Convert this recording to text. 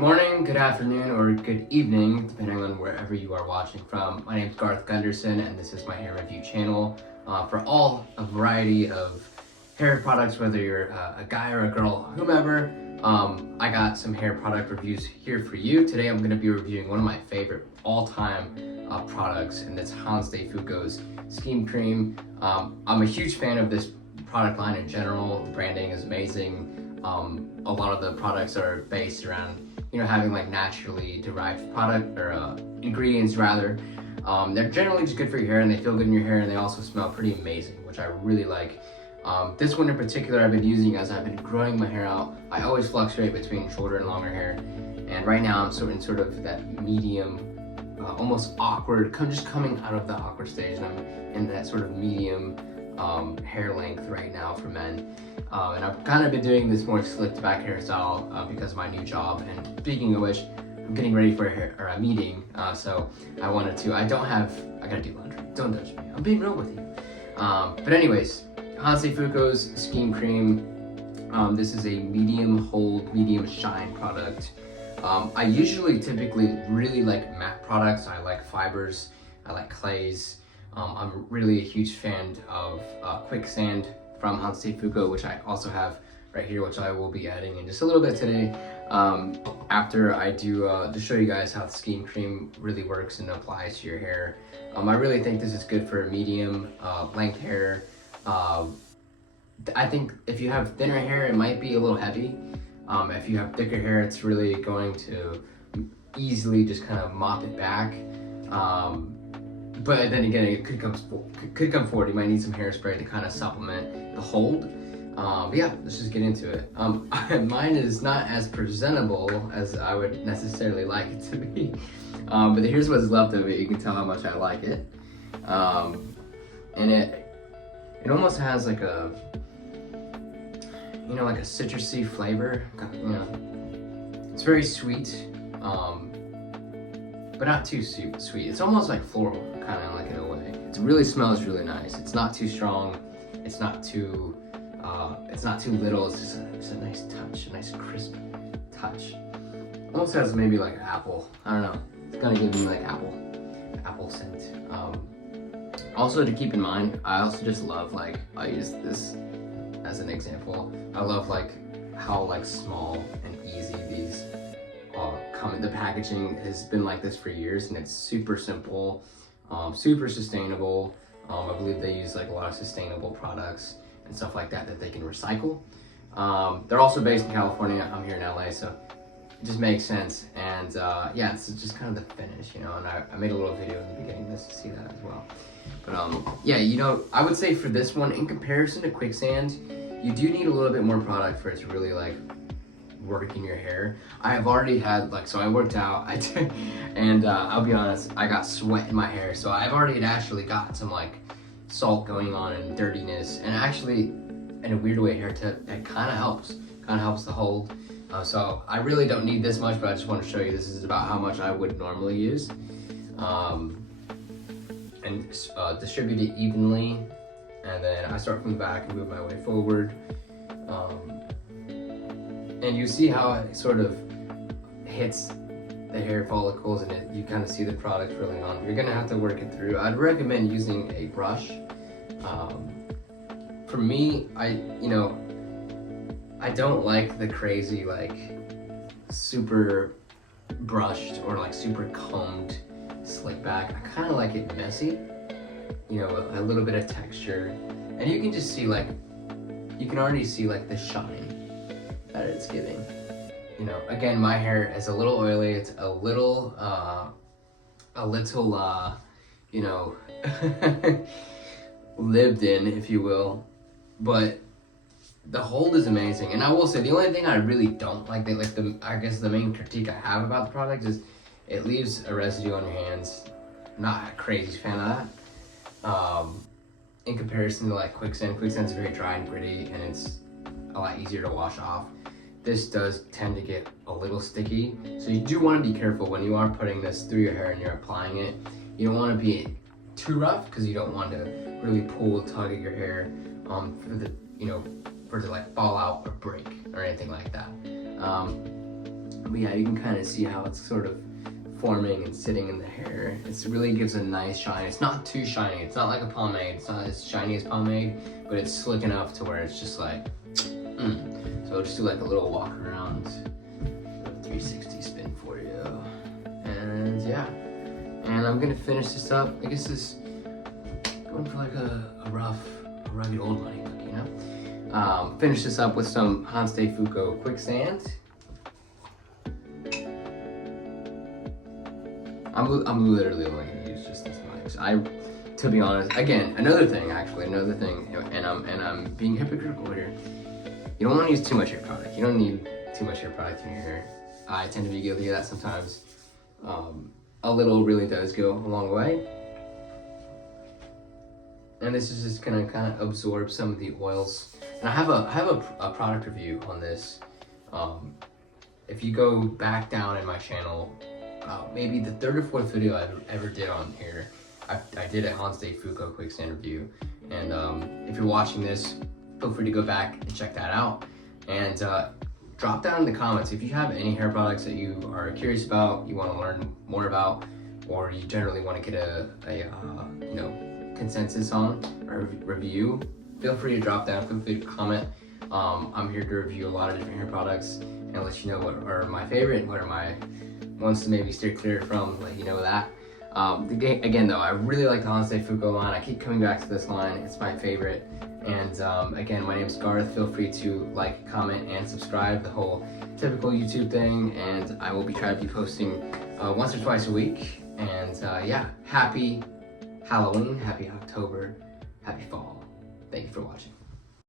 morning, good afternoon, or good evening, depending on wherever you are watching from. My name is Garth Gunderson, and this is my hair review channel for a variety of hair products, whether you're a guy or a girl, whomever. I got some hair product reviews here for you. Today I'm going to be reviewing one of my favorite all-time products, and that's Hanz De Fuko's Skin Cream. I'm a huge fan of this product line in general. The branding is amazing. A lot of the products are based around having like naturally derived product or ingredients rather. They're generally just good for your hair, and they feel good in your hair, and they also smell pretty amazing, which I really like. This one in particular I've been using as I've been growing my hair out. I always fluctuate between shorter and longer hair, and right now I'm sort of that medium, almost awkward, just coming out of the awkward stage, and I'm in that sort of medium hair length right now for men. And I've kind of been doing this more slicked back hairstyle because of my new job. And speaking of which, I'm getting ready for a meeting, so I gotta do laundry. Don't judge me, I'm being real with you. But anyways, Hanz De Fuko's Skin Cream. This is a medium hold, medium shine product. I typically really like matte products. I like fibers, I like clays. I'm really a huge fan of Quicksand from Hanz De Fuko, which I also have right here, which I will be adding in just a little bit today. After I do to show you guys how the Skin Cream really works and applies to your hair. I really think this is good for medium length hair. I think if you have thinner hair, it might be a little heavy. If you have thicker hair, it's really going to easily just kind of mop it back. But then again, it could come forward. You might need some hairspray to kind of supplement the hold. But yeah, let's just get into it. Mine is not as presentable as I would necessarily like it to be. But here's what's left of it. You can tell how much I like it. And it almost has like a like a citrusy flavor. It's very sweet. But not too sweet. It's almost like floral, kind of like in a way. It really smells really nice. It's not too strong. It's not too little. It's just a nice touch, a nice crisp touch. Almost has maybe like apple. I don't know. It's gonna give me like apple scent. Also to keep in mind, I also just love I use this as an example. I love how small and easy these come. The packaging has been like this for years, and it's super simple, super sustainable. I believe they use a lot of sustainable products and stuff like that they can recycle. They're also based in California. I'm here in LA, so it just makes sense. And yeah, it's just kind of the finish, and I made a little video in the beginning just to see that as well. But yeah, I would say for this one, in comparison to Quicksand, you do need a little bit more product for it to really work in your hair. I have already had so I worked out, and I'll be honest, I got sweat in my hair, so I've already actually got some salt going on and dirtiness, and actually in a weird way hair tip, it kind of helps the hold. So I really don't need this much, but I just want to show you this is about how much I would normally use, and distribute it evenly, and then I start from the back and move my way forward. And you see how it sort of hits the hair follicles, and you kind of see the product early on. You're gonna have to work it through. I'd recommend using a brush. For me, I don't like the crazy super brushed or super combed slick back. I kind of like it messy, a little bit of texture, and you can just see you can already see the shine that it's giving. Again, my hair is a little oily. It's a little lived in, if you will, but the hold is amazing. And I will say the only thing I really don't like, I guess the main critique I have about the product is it leaves a residue on your hands. Not a crazy fan of that. In comparison to Quicksand. Quicksand's very dry and gritty, and it's a lot easier to wash off. This does tend to get a little sticky, so you do want to be careful when you are putting this through your hair and you're applying it. You don't want to be too rough, because you don't want to really pull, tug at your hair for it to fall out or break or anything like that. But yeah, you can kind of see how it's sort of forming and sitting in the hair. It really gives a nice shine. It's not too shiny. It's not like a pomade. It's not as shiny as pomade, but it's slick enough to where it's just like, So I'll just do like a little walk around, 360 spin for you. And yeah, and I'm gonna finish this up. I guess this going for like a rugged old money look, you know? Finish this up with some Hanz De Fuko quicksand. I'm literally only gonna use just this much. To be honest, again, another thing, and I'm being hypocritical here. You don't want to use too much hair product. You don't need too much hair product in your hair. I tend to be guilty of that sometimes. A little really does go a long way. And this is just gonna kind of absorb some of the oils. And I have a product review on this. If you go back down in my channel, maybe the third or fourth video I ever did on here, I did a Hanz De Fuko quicksand review. And if you're watching this, feel free to go back and check that out. And drop down in the comments if you have any hair products that you are curious about, you want to learn more about, or you generally want to get a consensus on or review. Feel free to drop down, feel free to comment. I'm here to review a lot of different hair products and let you know what are my favorite, what are my ones to maybe steer clear from, let you know that. Again though, I really like the Hanz De Fuko line. I keep coming back to this line, it's my favorite. And again, my name is Garth. Feel free to like, comment, and subscribe, the whole typical YouTube thing. And I will be trying to be posting once or twice a week. And yeah, happy Halloween, happy October, happy fall. Thank you for watching.